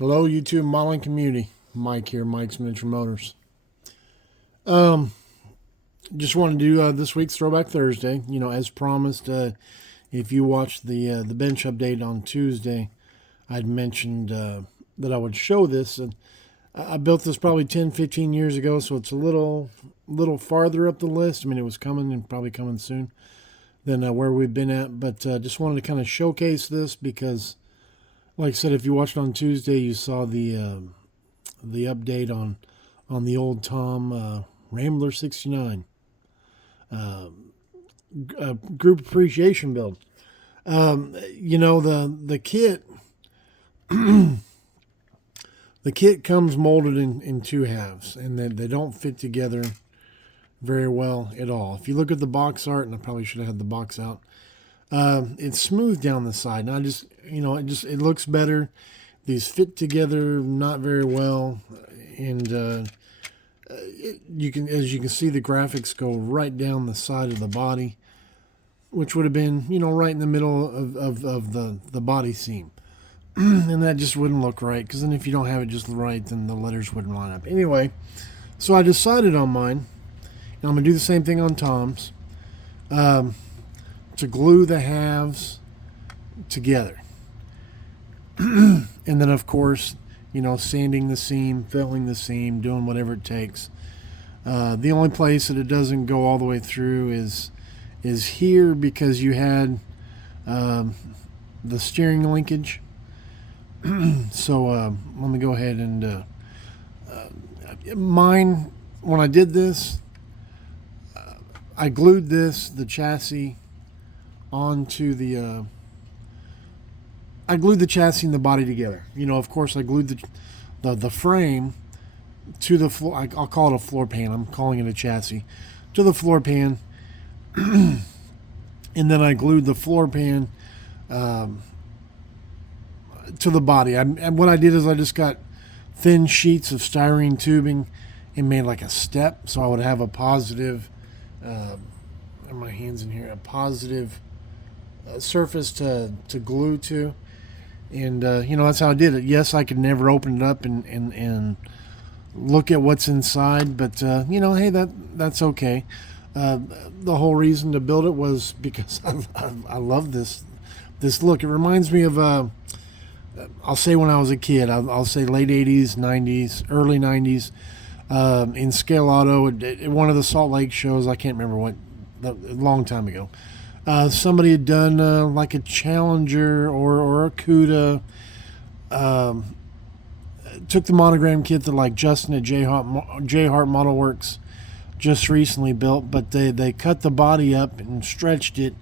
Hello, YouTube modeling community. Mike here, Mike's Miniature Motors. Um, just wanted to do this week's Throwback Thursday. You know, as promised, if you watched the bench update on Tuesday, I'd mentioned that I would show this. And I built this probably 10, 15 years ago, so it's a little farther up the list. I mean, it was coming and probably coming soon than where we've been at. But just wanted to kind of showcase this because, like I said, if you watched on Tuesday, you saw the update on the old Tom Rambler 69 group appreciation build. You know, the kit the kit comes molded in two halves, and they don't fit together very well at all. If you look at the box art, and I probably should have had the box out, it's smooth down the side, and it looks better. These fit together not very well, and as you can see, the graphics go right down the side of the body, which would have been, right in the middle of the body seam. And that just wouldn't look right, because then if you don't have it just right, then the letters wouldn't line up. Anyway, so I decided on mine, and I'm going to do the same thing on Tom's, to glue the halves together. And then, of course, sanding the seam, filling the seam, doing whatever it takes. The only place that it doesn't go all the way through is here, because you had the steering linkage. So let me go ahead and mine, when I did this, I glued the chassis onto I glued the chassis and the body together. Of course, I glued the frame to the floor. I'll call it a floor pan. I'm calling it a chassis. To the floor pan. And then I glued the floor pan to the body. And what I did is I just got thin sheets of styrene tubing and made like a step, so I would have a positive, my hands in here, a positive surface to glue to. And that's how I did it. Yes, I could never open it up and look at what's inside, but hey, that's okay. The whole reason to build it was because I love this look. It reminds me of I'll say when I was a kid. I'll say late 80s, 90s, early 90s, in Scale Auto at one of the Salt Lake shows. I can't remember what, a long time ago. Somebody had done like a Challenger or a Cuda. Took the monogram kit that like Justin at J Hart Model Works just recently built, but they cut the body up and stretched it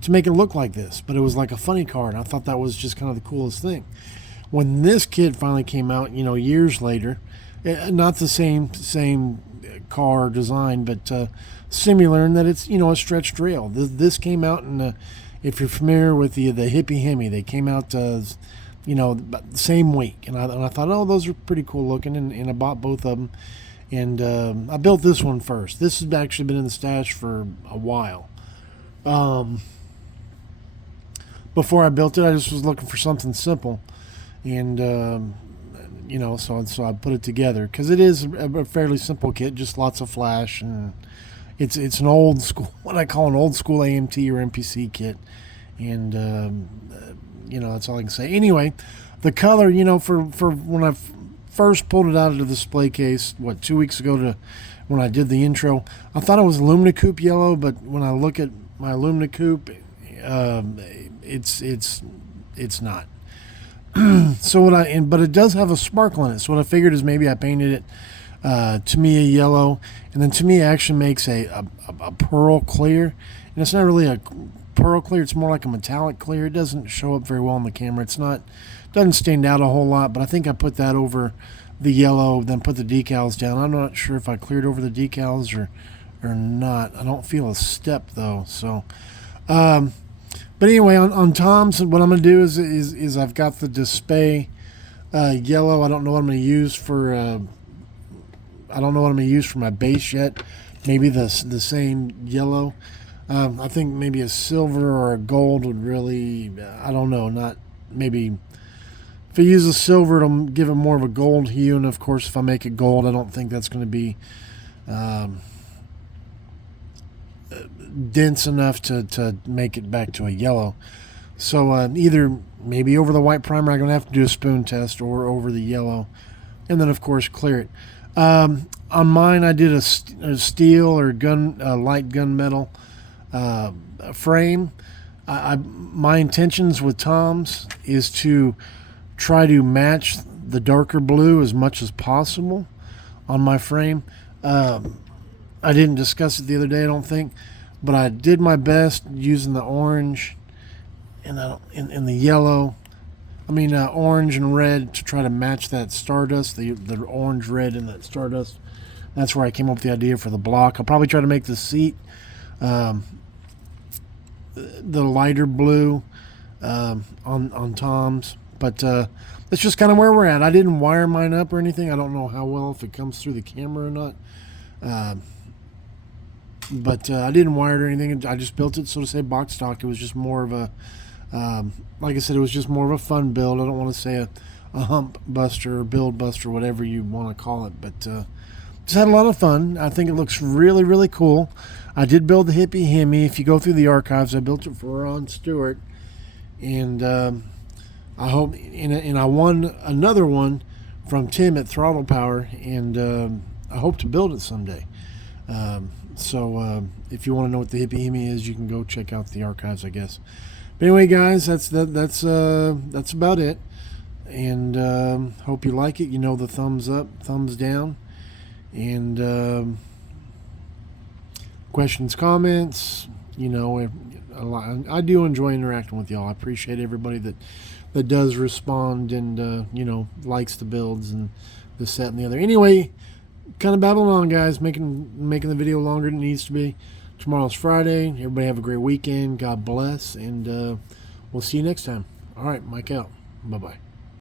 to make it look like this. But it was like a funny car, and I thought that was just kind of the coolest thing. When this kit finally came out, years later, not the same car design, but similar in that it's a stretched rail. This came out in if you're familiar with the Hippie Hemi, they came out the same week, and I thought, oh, those are pretty cool looking, and I bought both of them, and I built this one first. This has actually been in the stash for a while. Before I built it, I just was looking for something simple, and so I put it together, because it is a fairly simple kit, just lots of flash, and it's an old school, what I call an old school AMT or MPC kit, and that's all I can say. Anyway, the color, for when I first pulled it out of the display case, 2 weeks ago, to when I did the intro, I thought it was Lumina Coupe yellow, but when I look at my Lumina Coupe, it's not. So but it does have a sparkle in it. So what I figured is maybe I painted it Tamiya yellow, and then Tamiya actually makes a pearl clear, and it's not really a pearl clear. It's more like a metallic clear. It doesn't show up very well on the camera. Doesn't stand out a whole lot, but I think I put that over the yellow, then put the decals down. I'm not sure if I cleared over the decals or not. I don't feel a step though. So but anyway, on Tom's, what I'm going to do is I've got the Display yellow. I don't know what I'm going to use for my base yet. Maybe the same yellow. I think maybe a silver or a gold would really, I don't know, not maybe If I use a silver, it'll give it more of a gold hue, and of course, if I make it gold, I don't think that's going to be dense enough to make it back to a yellow. So either maybe over the white primer, I'm going to have to do a spoon test, or over the yellow, and then of course clear it. On mine, I did a steel or light gunmetal frame. My intentions with Tom's is to try to match the darker blue as much as possible on my frame. I didn't discuss it the other day, I don't think, but I did my best using the orange and the yellow. Orange and red to try to match that stardust, the orange, red, and that stardust. That's where I came up with the idea for the block. I'll probably try to make the seat the lighter blue on Tom's, but that's just kind of where we're at. I didn't wire mine up or anything. I don't know how well, if it comes through the camera or not, but I didn't wire it or anything. I just built it, so to say, box stock. It was just more of a like I said, it was just more of a fun build. I don't want to say a hump buster or build buster, whatever you want to call it, but just had a lot of fun. I think it looks really, really cool. I did build the Hippie Hemi. If you go through the archives, I built it for Ron Stewart, and I hope, and I won another one from Tim at Throttle Power, and I hope to build it someday. So if you want to know what the Hippie Hemi is, you can go check out the archives, I guess. But anyway, guys, that's about it, and hope you like it. You know, the thumbs up, thumbs down, and questions, comments. You know, I do enjoy interacting with y'all. I appreciate everybody that does respond and you know, likes the builds and this, that, and the other. Anyway, kind of babbling on, guys, making the video longer than it needs to be. Tomorrow's Friday. Everybody have a great weekend. God bless, and we'll see you next time. All right, Mike out. Bye-bye.